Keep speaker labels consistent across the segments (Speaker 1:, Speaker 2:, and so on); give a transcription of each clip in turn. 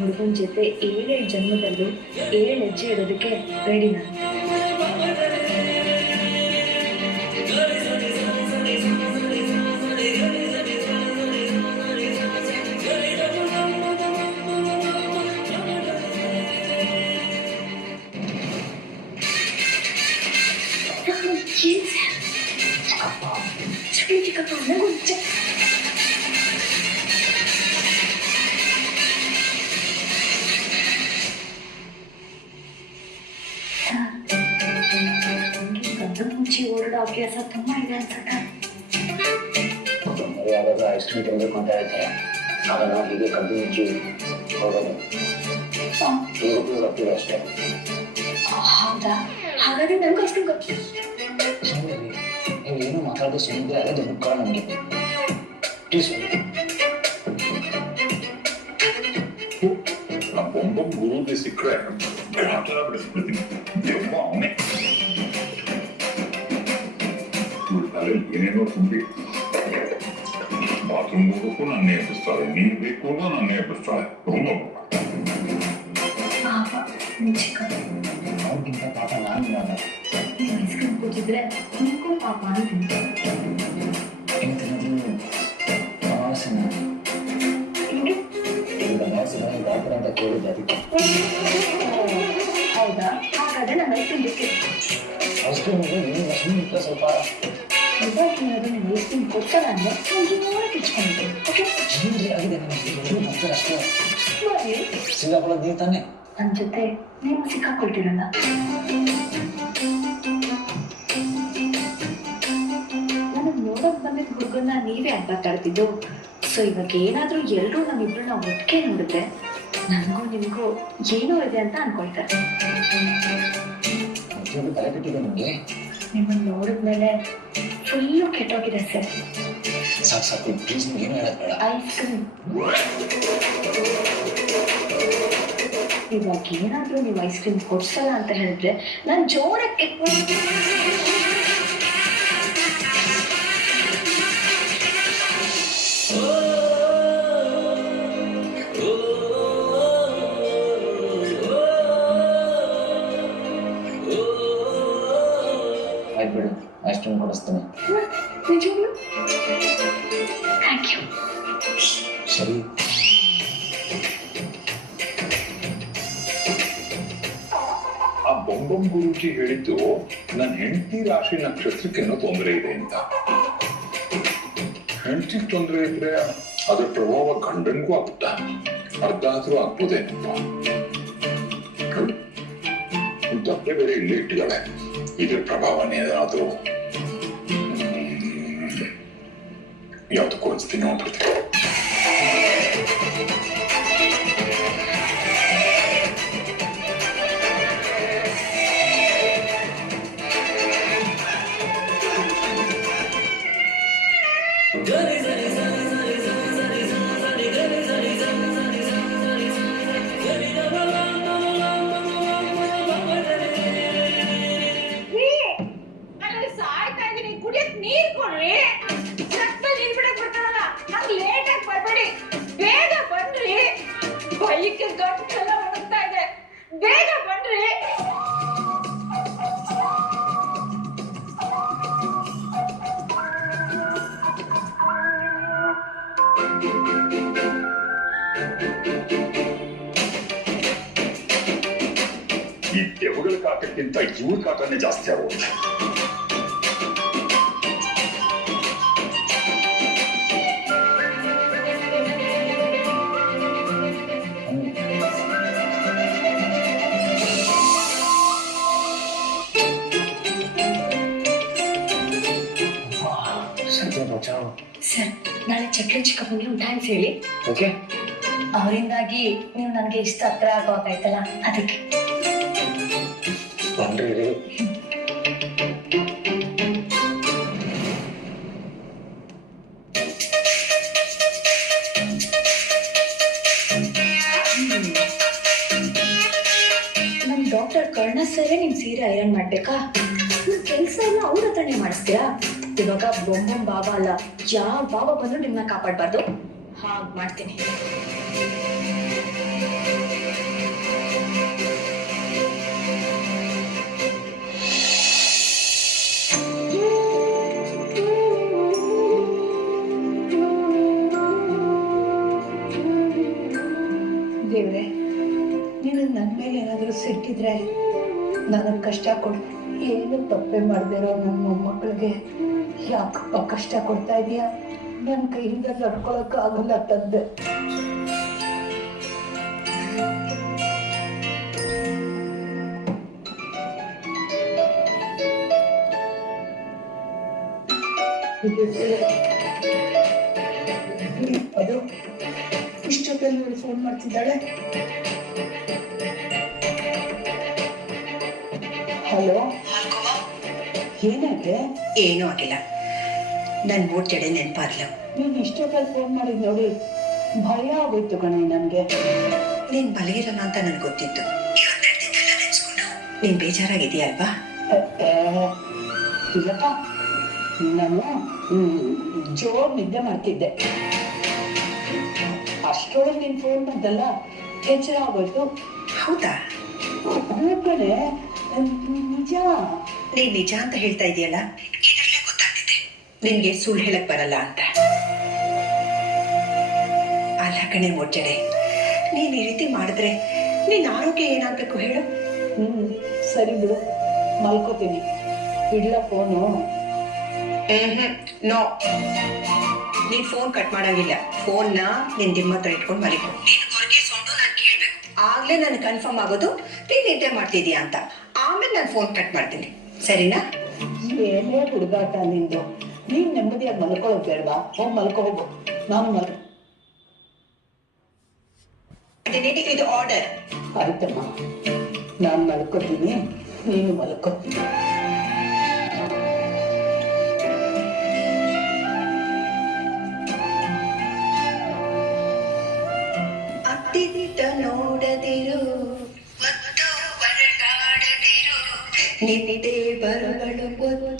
Speaker 1: ಹುಡುಗನ ಜೊತೆ ಏಳೇಳು ಜನ್ಮದಲ್ಲೂ ಏಳು ಹೆಜ್ಜೆ ಇಡೋದಕ್ಕೆ ರೆಡಿ ನಾನು.
Speaker 2: ಕ್ರೀಮ್ ತಿನ್ಬೇಕು ಅಂತ ಹೇಳ್ತಾರೆ ಆಗ ನಾವು ಹೀಗೆ ಕದ್ದು ಮುಚ್ಚಿ ಹೋಗೋದು ಈಗ ಉಪಯೋಗ ಆಗ್ತಿದೆ ಅಷ್ಟೇ
Speaker 1: ಹೌದಾ ಹಾಗಾದ್ರೆ ನನಗೂ ಅಷ್ಟು ಗೊತ್ತು
Speaker 2: ಸುಮ್ಮನೆ ನೀವು ಏನು ಮಾತಾಡದೆ ಸುಮ್ಮನೆ ಅದೇ ದೊಡ್ಡ ಕಾರಣ ನಮಗೆ ಪ್ಲೀಸ್
Speaker 3: ಆ ಬೊಂಬಂ ಗುರುಗೆ ಸಿಕ್ಕರೆ ಆತರ ಬಿಡಿಸ್ಬಿಡ್ತೀನಿ ದೆವ್ವ ಅವನೇ ತಲೆಯಲ್ಲಿ ಏನೇನೋ ತುಂಬಿ ಬಾತ್ರೂಮ್ ಹೋಗೋಕ್ಕೂ ನನ್ನೇ ಎಬ್ಬಿಸ್ತಾಳೆ ನೀರು ಬೇಕು ಅನ್ನೋ ನನ್ನೇ ಎಬ್ಬಿಸ್ತಾಳೆ ತುಂಬ
Speaker 1: ಪಾಪ ನಿನ್ ಚಿಕ್ಕಪ್ಪ
Speaker 2: ಅವ್ರಿಗಿಂತ ಪಾಪ ನಾನು ಇವಾಗ
Speaker 1: ನೀವು ಐಸ್ ಕ್ರೀಮ್ ಕೂತಿದ್ರೆ ನಿಮಗೂ ಪಾಪ ಅಂತೀನಿ
Speaker 2: ಹೆಂಗೆ ತಿನ್ನೋದು ಪ್ರವಾಸನ
Speaker 1: ನಿಮಗೆ
Speaker 2: ಈಗ ಪ್ರವಾಸನ ಡಾಕ್ಟರ್ ಅಂತ ಕೇಳಿದ್ದೆ ಅದಕ್ಕೆ
Speaker 1: ಹೌದಾ ಹಾಗಾದ್ರೆ ನಾನು ಬೇಕಿತ್ತು
Speaker 2: ಐಸ್ ಕ್ರೀಮ್ ಏನು ಸುಮ್ಮನೆ ಸ್ವಲ್ಪ
Speaker 1: ಇವಾಗ ಏನಾದ್ರು ನೀವು ಕ್ರೀಮ್ ಕೊಡ್ತಾರ ಅಂದ್ರೆ
Speaker 2: ನೀವು ತಾನೇ
Speaker 1: ನನ್ನ ಜೊತೆ ನೀವು ಸಿಕ್ಕಾಕೊಳ್ತೀರಲ್ಲ ನಾನು ನೋಡಕ್ ಬಂದಿದ್ದ ಹುಡುಗನ್ನ ನೀವೇ ಆಟ ತಡ್ತಿದ್ದು. ಸೊ ಇವಾಗ ಏನಾದ್ರೂ ಎಲ್ಲರೂ ನಮ್ಮಿಬ್ರನ್ನ ಒಟ್ಟಿಗೆ ನೋಡಿದ್ರೆ ನನಗೂ ನಿಮಗೂ ಏನೋ ಇದೆ ಅಂತ ಅನ್ಕೊಳ್ತಾರೆ.
Speaker 2: ಪ್ರತಿಯೊಬ್ಬರು ತಲೆ ಕೆಟ್ಟಿದೆ ನಿಮಗೆ?
Speaker 1: ನಿಮ್ಮನ್ನ ನೋಡಿದ್ಮೇಲೆ ಫುಲ್ಲು ಕೆಟ್ಟೋಗಿದೆ ಸರ್.
Speaker 2: ಸಾಕು ಸಾಕು ಪ್ಲೀಸ್ ನೀವು ಏನು ಹೇಳೋದು ಬೇಡ.
Speaker 1: Ice cream. ಇವಾಗ ಏನಾದ್ರೂ ನೀವು ಐಸ್ ಕ್ರೀಮ್ ಕೊಡ್ಸಲ್ಲ ಅಂತ ಹೇಳಿದ್ರೆ ನಾನು ಜೋರಕ್ಕೆ
Speaker 2: ಆಯ್ತು ಬಿಡು ಐಸ್ ಕ್ರೀಮ್ ಕೊಡಿಸ್ತೀನಿ.
Speaker 3: ಬೊಂಬಂ ಗುರುಜಿ ಹೇಳಿದ್ದು ನನ್ನ ಹೆಂಡತಿ ರಾಶಿ ನಕ್ಷತ್ರಕ್ಕೇನೋ ತೊಂದರೆ ಇದೆ ಅಂತ. ಹೆಂಡತಿ ತೊಂದರೆ ಇದ್ರೆ ಅದರ ಪ್ರಭಾವ ಗಂಡನಿಗೂ ಆಗುತ್ತಾ ಅರ್ಧ ಆದ್ರೂ ಆಗ್ಬೋದೇನಪ್ಪ ತಪ್ಪೆ ಬೇರೆ ಇಲ್ಲೇ ಇಟ್ಟಿದ್ದಾಳೆ. ಇದ್ರ ಪ್ರಭಾವನೇ ಏನಾದ್ರೂ ಯಾವ್ದಕ್ಕೂ ಅನ್ಸ್ತೀನಿ ನೋಡ್ಬಿಡ್ತೀನಿ ಈ ದೆವ್ವಗಳ ಕಾಟಕ್ಕಿಂತ ಇವ್ರ ಕಾಟನೇ ಜಾಸ್ತಿ ಆಗೋದು.
Speaker 2: ಓಕೆ?
Speaker 1: ಅವರಿಂದಾಗಿ ನೀವು ನನಗೆ ಇಷ್ಟ ಹತ್ರ ಆಗೋಕಾಯ್ತಲ್ಲ ಅದಕ್ಕೆ. ನಮ್. ಡಾಕ್ಟರ್ ಕರ್ಣ ಸರೇ ನಿಮ್ ಸೀರೆ ಐರನ್ ಮಾಡ್ಬೇಕಾ? ಕೆಲಸ ಎಲ್ಲ ಅವ್ರ ಹತ್ರನೇ ಮಾಡಿಸ್ತೀರಾ? ಇವಾಗ ಬೊಂಬೊಂ ಬಾಬಾ ಅಲ್ಲ ಯಾವ ಬಾಬಾ ಬಂದ್ರು ನಿಮ್ನ ಕಾಪಾಡ್ಬಾರ್ದು. ಹಾಗೆ ಮಾಡ್ತೀನಿ
Speaker 4: ದೇವ್ರೆ, ನೀನು ನನ್ನ ಮೇಲೆ ಏನಾದರೂ ಸಿಟ್ಟಿದ್ರೆ ನನಗೆ ಕಷ್ಟ ಕೊಡು. ಏನು ತಪ್ಪೆ ಮಾಡದಿರೋ ನನ್ನ ಮೊಮ್ಮಕ್ಕಳಿಗೆ ಯಾಕಪ್ಪ ಕಷ್ಟ ಕೊಡ್ತಾ ಇದೀಯಾ? ನನ್ನ ಕೈಯಿಂದ ನಡ್ಕೊಳಕ್ಕಾಗಲ್ಲ ತಂದೆ. ಅದು ಇಷ್ಟೊತ್ತಲ್ಲಿ ಇವಳು ಫೋನ್ ಮಾಡ್ತಿದ್ದಾಳೆ. ಹಲೋ ಏನಾಗೆ
Speaker 5: ಏನೂ ಆಗಿಲ್ಲ. ನನ್ ಮೂರ್ ಜಡೆ ನೆನಪಾರ್ಲ
Speaker 4: ನೀನ್ ಇಷ್ಟೊತ್ತಲ್ಲಿ ಫೋನ್ ಮಾಡಿದ್ ನೋಡಿ ಭಯ ಆಗೋಯ್ತು ಕಣೆ ನನ್ಗೆ.
Speaker 5: ನೀನ್ ಬಲಗಿರಲ್ಲ ಅಂತ ನನ್ಗೆ ಗೊತ್ತಿತ್ತು. ನೀನ್ ಬೇಜಾರಾಗಿದೆಯಾ ಅಲ್ವಾ
Speaker 4: ಏ, ಇಲ್ಲಪ್ಪ. ನಾನು ಜೋರ್ ನಿದ್ದೆ ಮಾಡ್ತಿದ್ದೆ. ಅಷ್ಟೊಳಗೆ ನೀನ್ ಫೋನ್ ಬಂದಲ್ಲ ಎಚ್ಚರ ಆಗೋಯ್ತು.
Speaker 5: ಹೌದಾ?
Speaker 4: ಕಣೆ. ನಿಜ.
Speaker 5: ನೀನ್ ನಿಜ ಅಂತ ಹೇಳ್ತಾ ಇದೆಯಲ್ಲ? ನಿನ್ಗೆ ಸುಳ್ಳು ಹೇಳಕ್ ಬರಲ್ಲ ಅಂತ. ಅಲ್ಲ ಕಣೆ ಮೊಜ್ಜಡೆ ನೀನ್ ಈ ರೀತಿ ಮಾಡಿದ್ರೆ ನಿನ್ ಆರೋಗ್ಯ ಏನಾಗ್ಬೇಕು ಹೇಳು?
Speaker 4: ಹ್ಮ್ ಸರಿ ಬಿಡು. ಮಲ್ಕೋತೀನಿ. ಇಡ್ಲ ಫೋನು
Speaker 5: ನೋ. ನೀನ್ ಫೋನ್ ಕಟ್ ಮಾಡಂಗಿಲ್ಲ. ಫೋನ್ನ ನಿನ್ ದಿಮ್ಮ ಹತ್ರ ಇಟ್ಕೊಂಡು ಮಲಿಕೋ ನಿನ್ ಹೊರಗೆ ಸೊಂಡು ನಾನ್ ಕೇಳ್ಬೇಕು. ಆಗ್ಲೇ ನನ್ ಕನ್ಫರ್ಮ್ ಆಗೋದು ನೀನ್ ನಿದ್ದೆ ಮಾಡ್ತಿದೀಯ ಅಂತ. ಆಮೇಲೆ ನಾನು ಫೋನ್ ಕಟ್ ಮಾಡ್ತೀನಿ. ಸರಿನಾ?
Speaker 4: ಏನೇ ಹುಡುಗಾಟ ನಿಂದು? ನೀನ್ ನೆಮ್ಮದಿಯಾಗಿ ಮಲ್ಕೊಳ್ಳೋದು ಬೇಡವಾ ಹೋಗಿ ಮಲ್ಕೋ ಹೋಗು ನಾನು ಮಲ್
Speaker 5: ಆರ್ಡರ್
Speaker 4: ಆಯ್ತಮ್ಮ. ನಾನು ಮಲ್ಕೋತೀನಿ. ನೀನು ಮಲ್ಕೋ.
Speaker 5: ಅತ್ತಿತ್ತ ನೋಡದಿರು ನಿನ್ನಿದೆ ಬರಗಳು ಗೊತ್ತು.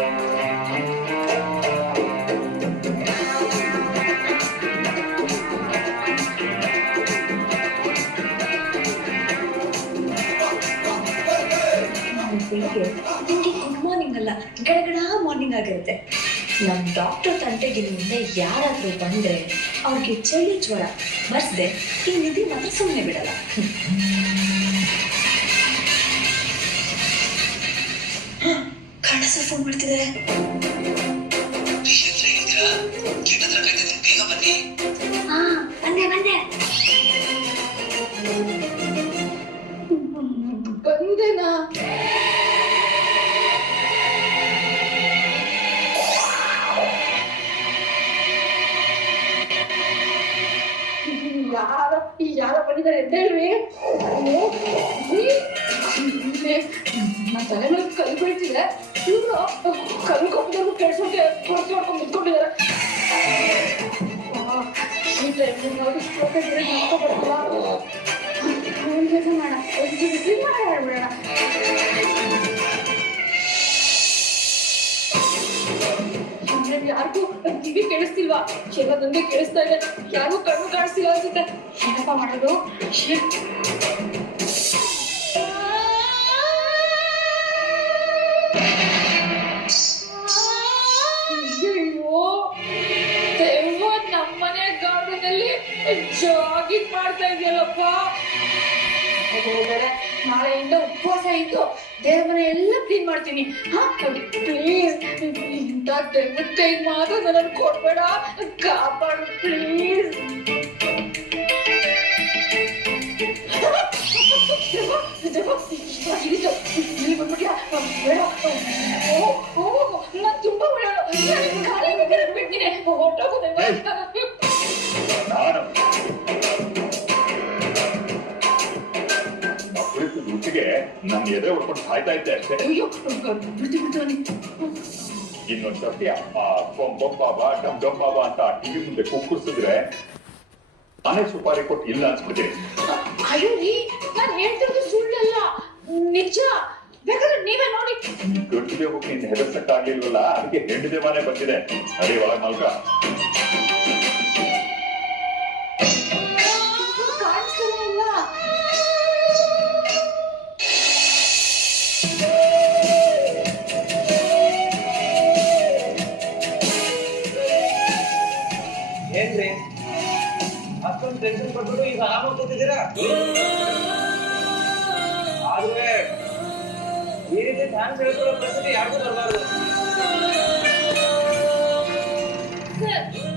Speaker 1: ನಮ್ ಡಾಕ್ಟರ್ ತಂಟೆಗೆ ಮುಂದೆ ಯಾರಾದ್ರೂ ಬಂದ್ರೆ ಅವ್ರಿಗೆ ಚಳಿ ಜ್ವರ ಬರ್ಸ್ದೆ ಈ ನಿಧಿ ಮಾತ್ರ ಸುಮ್ಮನೆ ಬಿಡಲ್ಲ.
Speaker 5: ಕಣಸ ಫೋನ್ ಮಾಡ್ತಿದ್ದಾರೆ
Speaker 1: ಹಾ ಬಂದೆ ಬಂದೆ.
Speaker 6: ಎದ್ದೇಳ್ರಿ ನನ್ನ ತಲೆ ಮೇಲೆ ಕೈ ಬೀಳ್ತಿದೆ. ಇವ್ರು ಕಲ್ಕೊಂಡ್ರು ಕೆಡ್ಸೋಕೆ ಕೊಡ್ತು ಮಾಡ್ಕೊಂಡು ನಿಂತ್ಕೊಂಡಿದ್ದಾರೆ. ಈ ಟೈಮ್ನಲ್ಲಿ ನಾವು ಇಷ್ಟೊತ್ತೆ ಬೇರೆ ಮಾಡ್ಕೊಬಾರ್ದಲ್ಲ ಒಂದು ಕೆಲಸ ಮಾಡೋಣ ಕಿವಿ ಕೇಳಿಸ್ತಿಲ್ವಾ ಎಲ್ಲ ನನಗೆ ಕೇಳಿಸ್ತಾ ಇದೆ. ಯಾರು ಕಣ್ಣು ಕಾಣಿಸ್ತಿಲ್ಲ ಅನ್ಸುತ್ತೆ. ಏನಪ್ಪ ಮಾಡೋದು? ನಮ್ಮನೆ ಗಾರ್ಡನಲ್ಲಿ ಜಾಗಿಂಗ್ ಮಾಡ್ತಾ ಇದೆಯಲ್ಲಪ್ಪ. ನಾಳೆಯಿಂದ ಉಪವಾಸ ಇದ್ದು ದೇವ್ರ ಎಲ್ಲ ಕ್ಲೀನ್ ಮಾಡ್ತೀನಿ. ಪ್ಲೀಸ್ ಇಂಥ ದೆವ್ವದ ಕೈ ಮಾತ್ರ ನನ್ನನ್ನು ಕೊಡ್ಬೇಡ. ಕಾಪಾಡು ಪ್ಲೀಸ್ ನಾನು ತುಂಬಾ ಬಿಡ್ತೀನಿ.
Speaker 3: ನಾನು ಎದೆ ಹೊಡ್ಕೊಂಡು ಸಾಯ್ತಾ ಇದ್ದೆ ಅಷ್ಟೇ
Speaker 6: ಅಯ್ಯೋ ಬಿಡ್ತು ಬಿಡ್ತು
Speaker 7: ಇನ್ನೊಂದ್ಸತಿ ಆ ಬೊಂಬ ಬಾಬಾ ಡಮ್ ಡಮ್ ಬಾಬಾ ಅಂತ ಟಿವಿ ಮುಂದೆ ಕುಕ್ಕುರ್ಸಿದ್ರೆ ನಾನೇ ಸುಪಾರಿ ಕೊಟ್ಟು ಇಲ್ಲ ಅನ್ಸ್ಬಿಡ್ತೀನಿ
Speaker 6: ಅಯ್ಯೋ ರೀ ನಾನು ಹೇಳ್ತಿರೋದು ಸುಳ್ಳಲ್ಲ ನಿಜ ಬೇಕಾದ್ರೆ ನೀವೇ ನೋಡಿ
Speaker 7: ದೊಡ್ಡ ಹೋಗಿ ಹೆದರ್ಸಕ್ಕಾಗ್ಲಿಲ್ವಲ್ಲ ಅದಕ್ಕೆ ಹೆಂಡದೆ ಮನೆ ಬಂದಿದೆ ಅದೇ ಒಳಗ್ ಮಲ್ಕ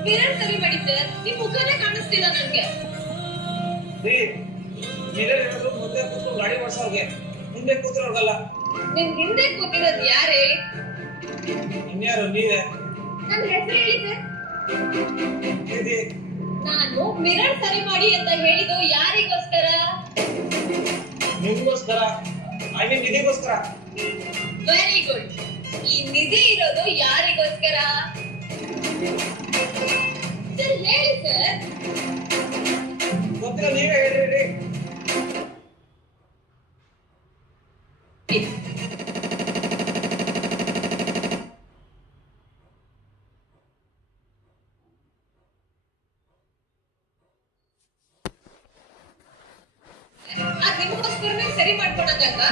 Speaker 8: ಮಿರರ್ ಸರಿ ಮಾಡಿ ಸರ್ ನಿಮ್ ಮುಖನೇ ಕಾಣಿಸ್ತಿಲ್ಲ ನನ್ಗೆ
Speaker 9: ಮಿರರ್ ಇರೋದು ಮುಂದೆ ಕೂತ್ಕೊಂಡು ಗಾಡಿ ಓಡಿಸೋರ್ಗೆ. ಹಿಂದೆ ಕೂತಿರೋರ್ಗಲ್ಲ.
Speaker 8: ನಿನ್ ಹಿಂದೆ ಕೂತಿರೋದ್ ಯಾರೇ?
Speaker 9: ಇನ್ಯಾರು ನೀವೇ?
Speaker 8: ನನ್ ಹೆಸರು ಹೇಳಿ. ಸರ್
Speaker 9: ಇದು
Speaker 8: ನಾನು ಮಿರರ್ ಸರಿ ಮಾಡಿ ಅಂತ ಹೇಳಿದ್ದು ಯಾರಿಗೋಸ್ಕರ?
Speaker 9: ನಿಮ್ಗೋಸ್ಕರ. ಐ ಮೀನ್ ನಿಧಿಗೋಸ್ಕರ.
Speaker 8: ವೆರಿ ಗುಡ್ ಈ ನಿಧಿ ಇರೋದು ಯಾರಿಗೋಸ್ಕರ?
Speaker 9: ಗೊತ್ತಿಲ್ಲ ನೀವೇ ಹೇಳ್ರಿ
Speaker 8: ಸರಿ ಮಾಡ್ಕೊಳಕ್ಕಲ್ವಾ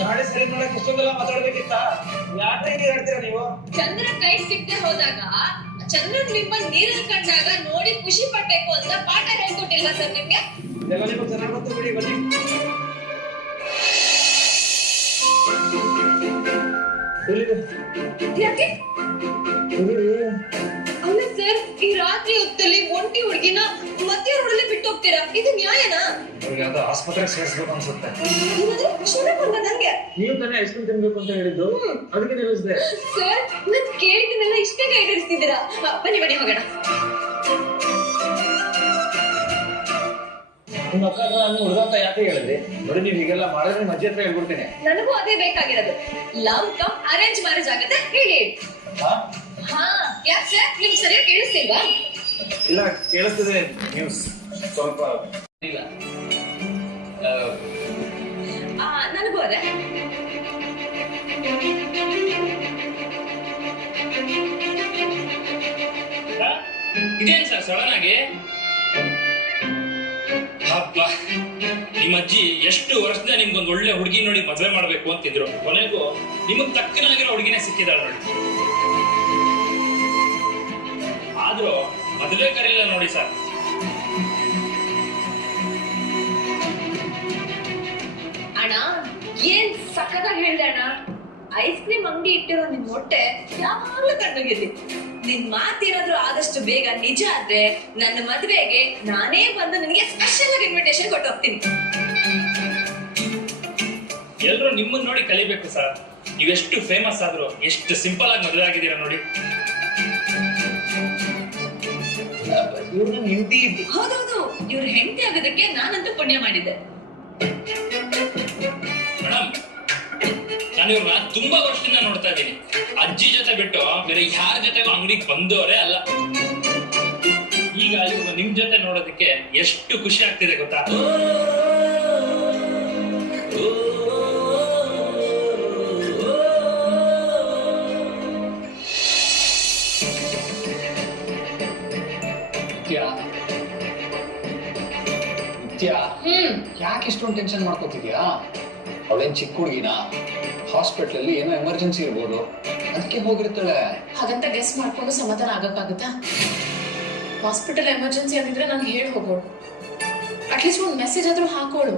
Speaker 9: ಗಾಡಿ ಸರಿ ಮಾಡಕ್ ಇಷ್ಟೊಂದೆಲ್ಲ ಮಾತಾಡ್ಬೇಕಿತ್ತ? ಯಾಕೆ ಹೇಳ್ತೀರಾ ನೀವು?
Speaker 8: ಚಂದ್ರ ಕೈ ಸಿಕ್ಕದೆ ಹೋದಾಗ ಚಂದ್ರನ್ ನಿಮ್ಮ ನೀರಲ್ಲಿ ಕಂಡಾಗ ನೋಡಿ ಖುಷಿ ಪಡ್ಬೇಕು ಅಂತ ಪಾಠ ಹೇಳ್ಕೊಟ್ಟಿಲ್ಲ ಸರ್ ನಿಮ್ಗೆ?
Speaker 9: ಎಲ್ಲ ನಿಮಗೆ ಚೆನ್ನಾಗಿ ಗೊತ್ತು ಬಿಡಿ ಬನ್ನಿ.
Speaker 8: ಯಾಕೆ? ಸರ್ ಈ ರಾತ್ರಿ ಹೊತ್ತಲ್ಲಿ ಒಂಟಿ ಹುಡುಗಿನ ಮಧ್ಯ ರೋಡಲ್ಲಿ ಬಿಟ್ಟು ಹೋಗ್ತೀರಾ? ಇದು ನ್ಯಾಯನಾ?
Speaker 9: ಇವ್ರಿಗೆ ಯಾವ್ದೋ ಆಸ್ಪತ್ರೆಗೆ ಸೇರಿಸ್ಬೇಕು ಅನ್ಸುತ್ತೆ.
Speaker 8: ಏನಾದ್ರೂ ಕ್ಷಮೆ ಬಂದ ನಂಗೆ.
Speaker 9: ನೀವು ತಾನೇ ಐಸ್ ಕ್ರೀಮ್ ತಿನ್ಬೇಕು ಅಂತ ಹೇಳಿದ್ದು? ಅದಕ್ಕೆ ನಿಲ್ಲಿಸಿದೆ.
Speaker 8: ಸರ್ ನನ್ ಕೇಳಿದ್ದನ್ನೆಲ್ಲ ಇಷ್ಟೇ ಈಡೇರಿಸ್ತಿದ್ದೀರಾ ಬನ್ನಿ ಬನ್ನಿ ಹೋಗೋಣ.
Speaker 9: ನಿಮ್ಮ ಅಕ್ಕ ಹತ್ರ ನಾನು ಹುಡುಗ ಅಂತ ಯಾಕೆ ಹೇಳಿದ್ರಿ? ನೋಡಿ ನೀವು ಹೀಗೆಲ್ಲ ಮಾಡಿದ್ರೆ ನಿಮ್ಮ ಅಜ್ಜಿ ಹತ್ರ ಹೇಳ್ಬಿಡ್ತೀನಿ.
Speaker 8: ನನಗೂ ಅದೇ ಬೇಕಾಗಿರೋದು. ಲವ್ ಕಮ್ ಅರೇಂಜ್ ಮ್ಯಾರೇಜ್ ಆಗುತ್ತೆ. ಹೇಳಿ.
Speaker 9: ಹಾ?
Speaker 8: ಹಾ ಯಾಕೆ ಸರ್ ನಿಮ್ಗೆ ಸರಿಯಾಗಿ ಕೇಳಿಸ್ತಿಲ್ವಾ?
Speaker 9: ಇಲ್ಲ ಕೇಳಿಸ್ತಿದೆ. ನ್ಯೂಸ್ ಸ್ವಲ್ಪ ಇಲ್ಲ. ಆ,
Speaker 8: ನನಗೂ ಅದೇ.
Speaker 10: ಇದೇನ್ ಸರ್ ಸಡನ್ ಆಗಿ ಅಪ್ಪ ನಿಮ್ಮ ಅಜ್ಜಿ ಎಷ್ಟು ವರ್ಷದಿಂದ ನಿಮ್ಗೊಂದು ಒಳ್ಳೆ ಹುಡುಗಿ ನೋಡಿ ಮದುವೆ ಮಾಡ್ಬೇಕು ಅಂತಿದ್ರು. ಕೊನೆಗೂ ನಿಮಗ್ ತಕ್ಕನಾಗಿರೋ ಹುಡುಗಿನೇ ಸಿಕ್ಕಿದಾಳ ನೋಡಿ. ಮದ್ವೆ ಕರೀಲಿಲ್ಲ ನೋಡಿ ಸರ್.
Speaker 8: ಅಣ್ಣ ಏನ್ ಸಖತ್ತಾಗಿ ಹೇಳ್ದೆ ಅಣ್ಣ? ಐಸ್ ಕ್ರೀಮ್ ಅಂಗಡಿ ಇಟ್ಟಿರೋ ನಿಮ್ ಹೊಟ್ಟೆ ಯಾವಾಗ್ಲೂ ಕಣ್ಣುಗಿರ್ಲಿ. ನಿನ್ ಮಾತಿರೋದ್ರು ಆದಷ್ಟು ಬೇಗ ನಿಜ ಆದ್ರೆ ನನ್ನ ಮದ್ವೆಗೆ ನಾನೇ ಬಂದು ನಿನಗೆ ಸ್ಪೆಷಲ್ ಆಗಿ ಇನ್ವಿಟೇಷನ್ ಕೊಟ್ಟು ಹೋಗ್ತೀನಿ
Speaker 10: ಎಲ್ರು ನಿಮ್ಮನ್ನ ನೋಡಿ ಕಲಿಬೇಕು ಸರ್. ನೀವೆಷ್ಟು ಫೇಮಸ್ ಆದ್ರು ಎಷ್ಟು ಸಿಂಪಲ್ ಆಗಿ ಮದುವೆ ಆಗಿದ್ದೀರಾ ನೋಡಿ.
Speaker 8: ಹೌದೌದು, ಇವ್ರ ಹೆಂಡತಿ ಆಗೋದಕ್ಕೆ ನಾನಂತೂ ಪುಣ್ಯ ಮಾಡಿದ್ದೆ.
Speaker 10: ಮೇಡಮ್ ನಾನು ಇವ್ರನ್ನ ತುಂಬಾ ವರ್ಷದಿಂದ ನೋಡ್ತಾ ಇದ್ದೀನಿ. ಅಜ್ಜಿ ಜೊತೆ ಬಿಟ್ಟು ಬೇರೆ ಯಾರ ಜೊತೆಗೂ ಅಂಗಡಿಗೆ ಬಂದವರೇ ಅಲ್ಲ. ಈಗ ಇವ್ರನ್ನ ನಿಮ್ ಜೊತೆ ನೋಡೋದಕ್ಕೆ ಎಷ್ಟು ಖುಷಿ ಆಗ್ತಿದೆ ಗೊತ್ತಾ?
Speaker 2: ಯಾಕೆ ಇಷ್ಟೊಂದು ಟೆನ್ಷನ್ ಮಾಡ್ಕೋತಿದ್ಯಾ? ಅವಳೇನ್ ಚಿಕ್ಕ ಹುಡುಗಿನ? ಹಾಸ್ಪಿಟ್ಲಲ್ಲಿ ಏನೋ ಎಮರ್ಜೆನ್ಸಿ ಇರ್ಬೋದು. ಅದಕ್ಕೆ ಹೋಗಿರ್ತಾಳೆ.
Speaker 11: ಹಾಗಂತ ಗೆಸ್ ಮಾಡ್ಕೊಂಡು ಸಮಾಧಾನ ಆಗಕ್ಕಾಗುತ್ತಾ? ಹಾಸ್ಪಿಟಲ್ ಎಮರ್ಜೆನ್ಸಿ ಅಂದಿದ್ರೆ ನಂಗೆ ಹೇಳಿ ಹೋಗೋಳು. ಅಟ್ಲೀಸ್ಟ್ ಒಂದು ಮೆಸೇಜ್ ಆದ್ರೂ ಹಾಕೋಳು.